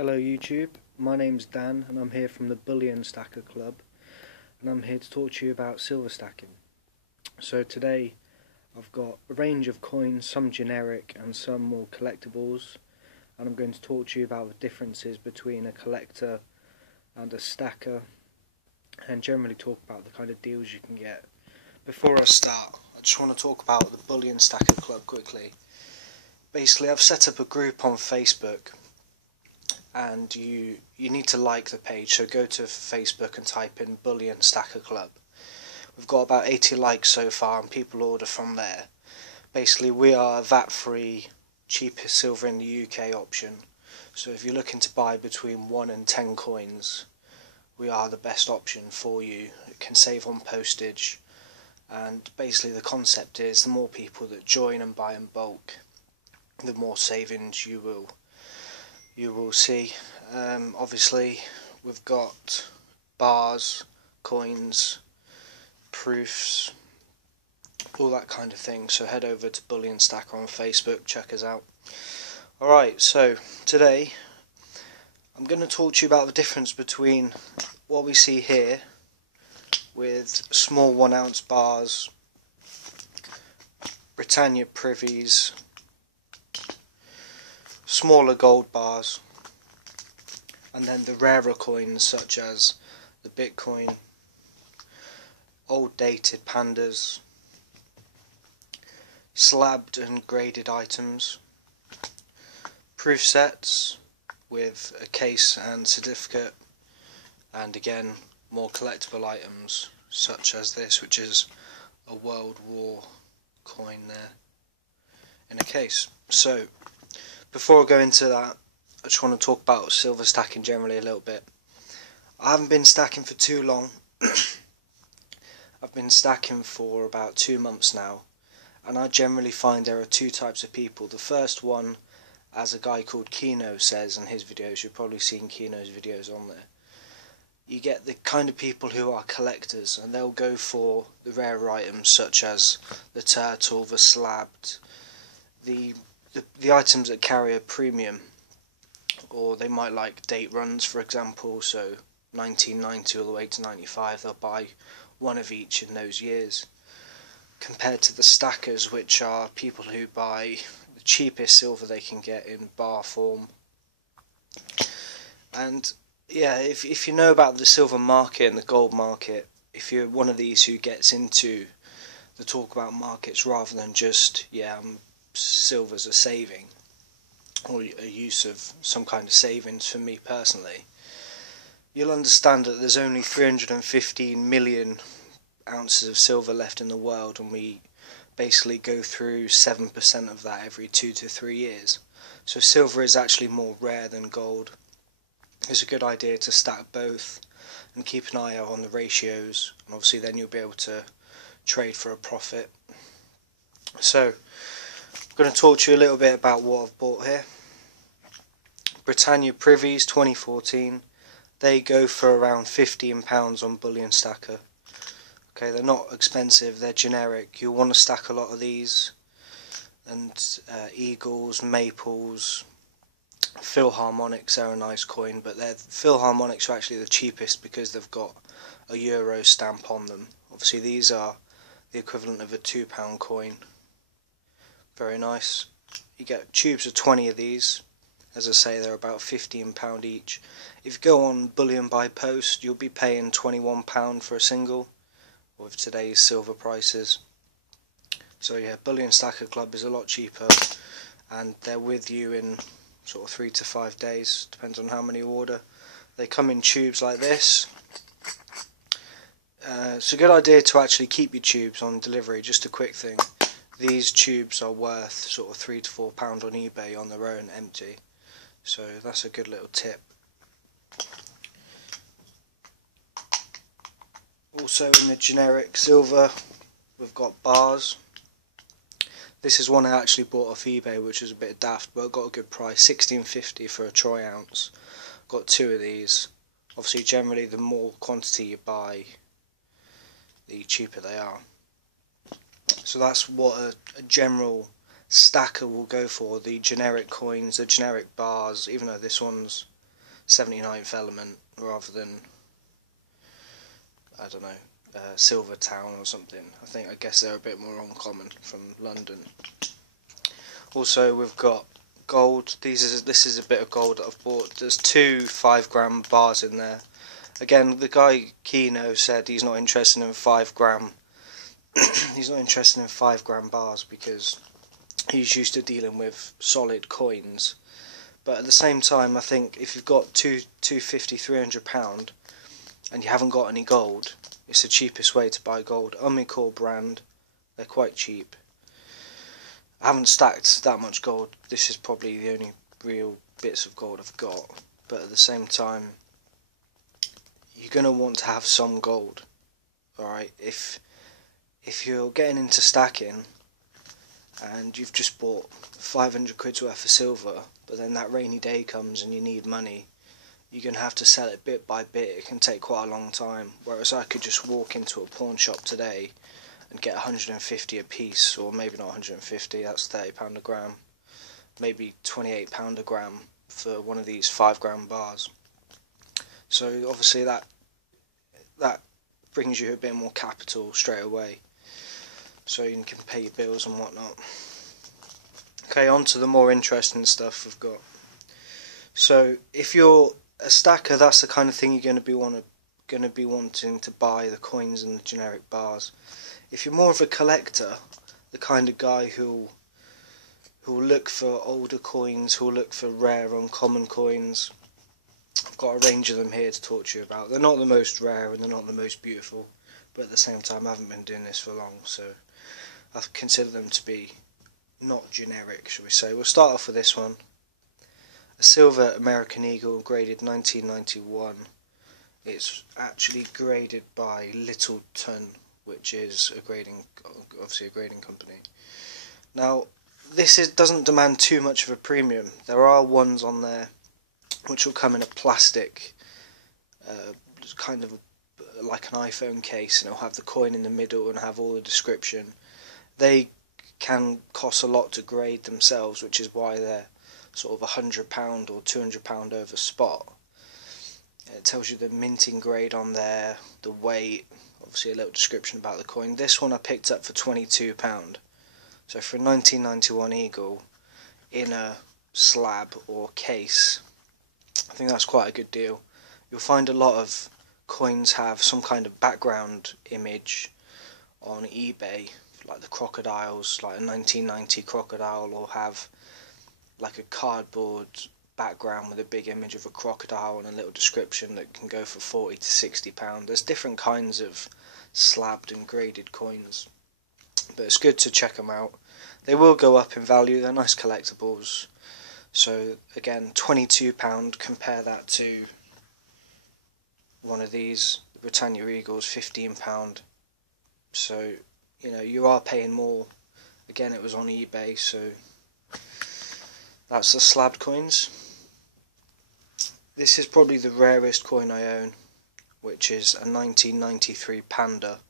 Hello YouTube, my name's Dan and I'm here from the Bullion Stacker Club and I'm here to talk to you about silver stacking. So today I've got a range of coins, some generic and some more collectibles, and I'm going to talk to you about the differences between a collector and a stacker and generally talk about the kind of deals you can get. Before I start, I just want to talk about the Bullion Stacker Club quickly. Basically, I've set up a group on Facebook and you need to like the page, so go to Facebook and type in Bullion Stacker Club. We've got about 80 likes so far and people order from there. Basically, we are a VAT-free, cheapest silver in the UK option, so if you're looking to buy between 1 and 10 coins, we are the best option for you. It can save on postage, and basically the concept is the more people that join and buy in bulk, the more savings you will see. Obviously we've got bars, coins, proofs, all that kind of thing, so head over to Bullion Stacker on Facebook, check us out. Alright, so today I'm going to talk to you about the difference between what we see here with small 1 ounce bars, Britannia privies, smaller gold bars, and then the rarer coins such as the Bitcoin, old dated pandas, slabbed and graded items, proof sets with a case and certificate, and again more collectible items such as this, which is a World War coin there in a case. So before I go into that, I just want to talk about silver stacking generally a little bit. I haven't been stacking for too long. I've been stacking for about 2 months now, and I generally find there are two types of people. The first one, as a guy called Kino says in his videos, you've probably seen Kino's videos on there, you get the kind of people who are collectors, and they'll go for the rare items such as the turtle, the slabbed, the items that carry a premium, or they might like date runs, for example, so 1990 all the way to 95, they'll buy one of each in those years, compared to the stackers, which are people who buy the cheapest silver they can get in bar form. And yeah, if you know about the silver market and the gold market, if you're one of these who gets into the talk about markets rather than just silver's a saving, or a use of some kind of savings for me personally, you'll understand that there's only 315 million ounces of silver left in the world, and we basically go through 7% of that every 2 to 3 years. So silver is actually more rare than gold. It's a good idea to stack both and keep an eye out on the ratios, and obviously then you'll be able to trade for a profit. So I'm going to talk to you a little bit about what I've bought here. Britannia privies 2014, they go for around £15 on Bullion Stacker. Okay, they're not expensive, they're generic. You'll want to stack a lot of these, and eagles, maples, Philharmonics are a nice coin, but Philharmonics are actually the cheapest because they've got a euro stamp on them. Obviously these are the equivalent of a £2 coin. Very nice. You get tubes of 20 of these. As I say, they're about £15 each. If you go on Bullion by Post, you'll be paying £21 for a single, with today's silver prices. So yeah, Bullion Stacker Club is a lot cheaper, and they're with you in sort of 3 to 5 days, depends on how many you order. They come in tubes like this. It's a good idea to actually keep your tubes on delivery. Just a quick thing, these tubes are worth sort of £3 to £4 on eBay on their own empty, so that's a good little tip. Also in the generic silver, we've got bars. This is one I actually bought off eBay, which is a bit daft, but I got a good price, £16.50 for a troy ounce. Got 2 of these. Obviously generally the more quantity you buy, the cheaper they are. So that's what a general stacker will go for, the generic coins, the generic bars, even though this one's 79th Element rather than, I don't know, Silver Town or something. I guess they're a bit more uncommon from London. Also, we've got gold. This is a bit of gold that I've bought. There's 2 5-gram bars in there. Again, the guy Kino said he's not interested in 5-gram. He's not interested in 5-gram bars because he's used to dealing with solid coins. But at the same time, I think if you've got £250, £300 and you haven't got any gold, it's the cheapest way to buy gold. Umicore brand, they're quite cheap. I haven't stacked that much gold. This is probably the only real bits of gold I've got. But at the same time, you're going to want to have some gold. Alright, if you're getting into stacking and you've just bought 500 quid's worth of silver, but then that rainy day comes and you need money, you're going to have to sell it bit by bit. It can take quite a long time. Whereas I could just walk into a pawn shop today and get 150 a piece, or maybe not 150, that's £30 a gram, maybe £28 a gram for one of these 5-gram bars. So obviously that brings you a bit more capital straight away, so you can pay your bills and whatnot. Okay, on to the more interesting stuff we've got. So if you're a stacker, that's the kind of thing you're going to be wanting to buy, the coins and the generic bars. If you're more of a collector, the kind of guy who'll look for older coins, who'll look for rare, uncommon coins, I've got a range of them here to talk to you about. They're not the most rare and they're not the most beautiful, but at the same time I haven't been doing this for long, so I consider them to be not generic, shall we say. We'll start off with this one. A silver American Eagle, graded 1991. It's actually graded by Littleton, which is obviously a grading company. Now, this doesn't demand too much of a premium. There are ones on there which will come in a plastic, kind of like an iPhone case, and it'll have the coin in the middle and have all the description. They can cost a lot to grade themselves, which is why they're sort of £100 or £200 over spot. It tells you the minting grade on there, the weight, obviously a little description about the coin. This one I picked up for £22. So for a 1991 Eagle in a slab or case, I think that's quite a good deal. You'll find a lot of coins have some kind of background image on eBay, like the crocodiles, like a 1990 crocodile, or have like a cardboard background with a big image of a crocodile and a little description that can go for £40 to £60. There's different kinds of slabbed and graded coins, but it's good to check them out. They will go up in value. They're nice collectibles. So again, £22, compare that to one of these Britannia Eagles, £15. So, you know, you are paying more. Again, it was on eBay, so that's the slabbed coins. This is probably the rarest coin I own, which is a 1993 Panda.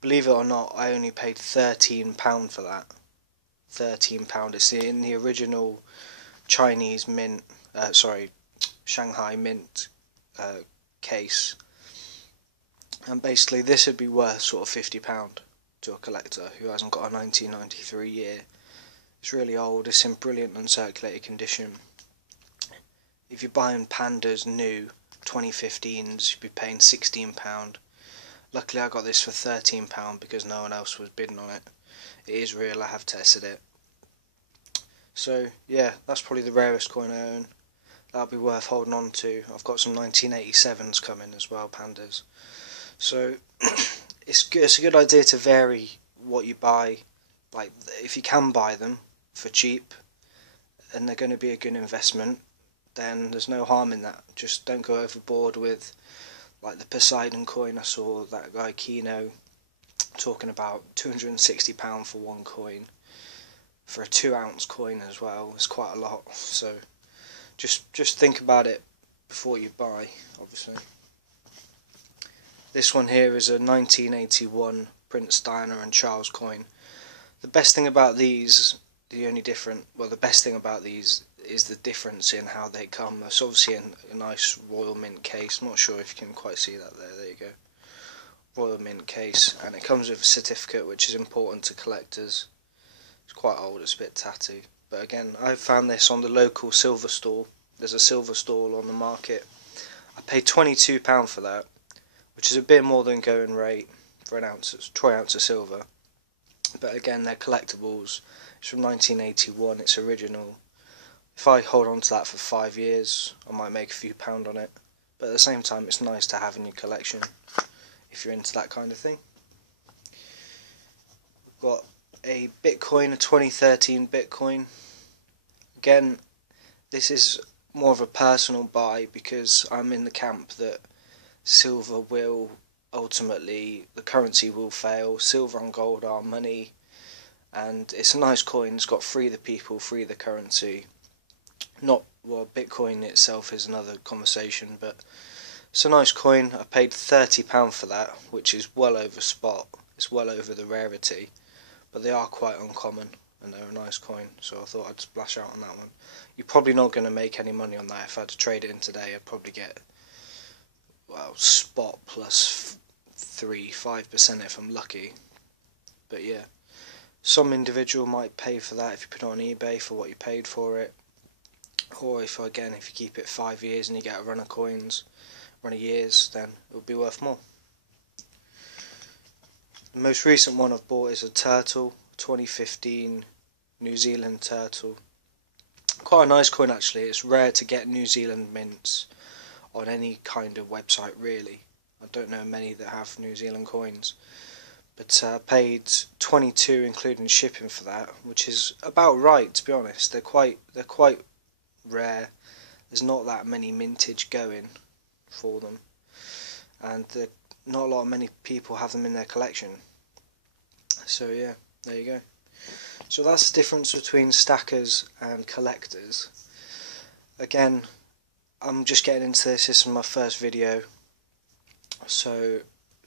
Believe it or not, I only paid £13 for that. £13. It's in the original Chinese mint, Shanghai mint case. And basically this would be worth sort of £50 to a collector who hasn't got a 1993 year. It's really old, it's in brilliant uncirculated condition. If you're buying Pandas new 2015s, you'd be paying £16. Luckily I got this for £13 because no one else was bidding on it. It is real, I have tested it. So yeah, that's probably the rarest coin I own. That'll be worth holding on to. I've got some 1987s coming as well, Pandas. So it's a good idea to vary what you buy. Like, if you can buy them for cheap and they're going to be a good investment, then there's no harm in that. Just don't go overboard with, like, the Poseidon coin. I saw that guy Kino talking about £260 for one coin. For a 2-ounce coin as well, it's quite a lot. So just think about it before you buy, obviously. This one here is a 1981 Prince Diana and Charles coin. The best thing about these, the best thing about these is the difference in how they come. It's obviously in a nice Royal Mint case. I'm not sure if you can quite see that there. There you go. Royal Mint case, and it comes with a certificate, which is important to collectors. It's quite old, it's a bit tatty. But again, I found this on the local silver stall. There's a silver stall on the market. I paid £22 for that, which is a bit more than going rate for an ounce, troy ounce of silver. But again, they're collectibles. It's from 1981, it's original. If I hold on to that for 5 years, I might make a few pound on it. But at the same time, it's nice to have in your collection if you're into that kind of thing. We've got a Bitcoin, a 2013 Bitcoin. Again, this is more of a personal buy because I'm in the camp that silver will ultimately, the currency will fail. Silver and gold are money, and it's a nice coin. It's got free the people, free the currency. Not, well, Bitcoin itself is another conversation, but it's a nice coin. I paid £30 for that, which is well over spot. It's well over the rarity, but they are quite uncommon and they're a nice coin, so I thought I'd splash out on that one. You're probably not going to make any money on that. If I had to trade it in today, I'd probably get, well, spot plus 3-5% if I'm lucky. But yeah, some individual might pay for that if you put it on eBay for what you paid for it, or if you keep it 5 years and you get a run of coins, run of years, then it'll be worth more. The most recent one I've bought is a turtle, 2015 New Zealand turtle. Quite a nice coin actually. It's rare to get New Zealand mints on any kind of website really. I don't know many that have New Zealand coins. But I paid $22 including shipping for that, which is about right, to be honest. They're quite rare. There's not that many mintage going for them, and not a lot of many people have them in their collection. So yeah, there you go. So that's the difference between stackers and collectors. Again, I'm just getting into this. This is my first video, so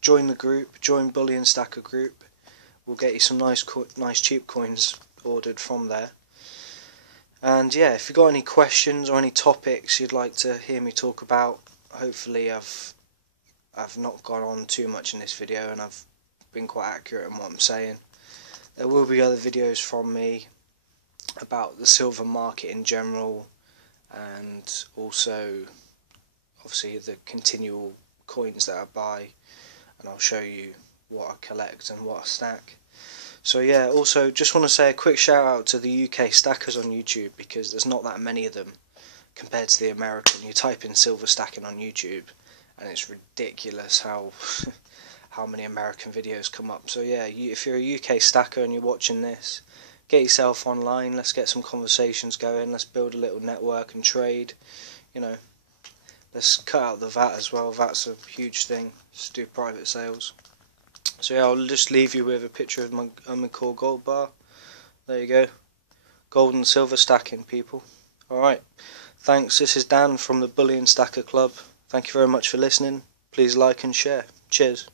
join the group, join Bullion Stacker group. We'll get you some nice cheap coins ordered from there. And yeah, if you've got any questions or any topics you'd like to hear me talk about, hopefully I've not gone on too much in this video and I've been quite accurate in what I'm saying. There will be other videos from me about the silver market in general, and also obviously the continual coins that I buy, and I'll show you what I collect and what I stack. So yeah, also just want to say a quick shout out to the UK stackers on YouTube, because there's not that many of them compared to the American. You type in silver stacking on YouTube and it's ridiculous how how many American videos come up. So yeah, if you're a UK stacker and you're watching this, get yourself online, let's get some conversations going, let's build a little network and trade, you know. Let's cut out the VAT as well. VAT's a huge thing. Just do private sales. So yeah, I'll just leave you with a picture of my Umicore gold bar. There you go. Gold and silver stacking, people. Alright. Thanks. This is Dan from the Bullion Stacker Club. Thank you very much for listening. Please like and share. Cheers.